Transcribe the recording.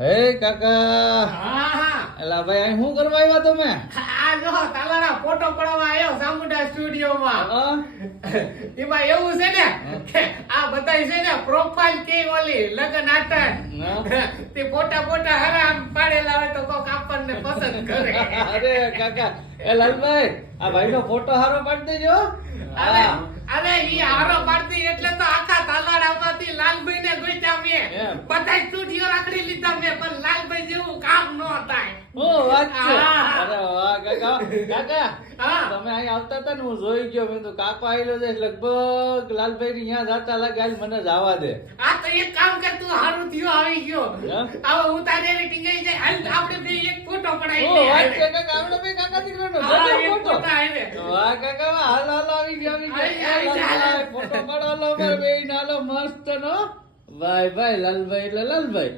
હે કાકા. હા એલા ભાઈ અહીં શું કરવા આવ્યા તમે? આ જો તાલાળા ફોટો પડવા આવ્યો સામુંડા સ્ટુડિયોમાં. હા? એમાં એવું છે ને કે આ બધાય છે ને પ્રોફાઇલ કે ઓલી લગન આટન તે ફોટા હરા આમ પાડેલા હોય તો કોક આપણને પસંદ કરે. અરે કાકા, એ લાલભાઈ આ ભાઈનો ફોટો હારો પાડી દેજો. અરે હા. અરે ઈ હારો પાડતી એટલે તો આખા તાલાળામાંથી લાલભાઈ ને ગોત્યા મેં. એમ. બધાય સ્ટુડિયો રાખડી લીધા મેં પણ લાલભાઈ જેવું કામ ન થાય. ઓ વાત છે. હા. અરે વાહ કાકા. કાકા હા. તમે અહીં આવતા હતા ને હું જોઈ ગયો. મેં તો કાકો આવેલો છે લગભગ લાલભાઈ ની અહીંયા જાતા લાગે. હાલ મને જવા દે. આ તો એક કામ કર તું હારું થયો આવી ગયો. હા? હવે હું તારે રેટિંગ આવી જાય હાલ આપણે બે એક ફોટો પડાવી ઓ લઈએ. વાત છે કાકા. આપણે બે કાકા દીકરાનો હા, જબરો એક ફોટો. ફોટો આવે. વાહ કાકા વાહ. હાલ હાલ આવી ગયા આવી આવી ગયા. જા, હાલ, હાલ. હાલ, ફોટો પાડો લો મારે બેય નાલો મસ્ત નો. ભાઈ ભાઈ લાલભાઈ એટલે લાલભાઈ.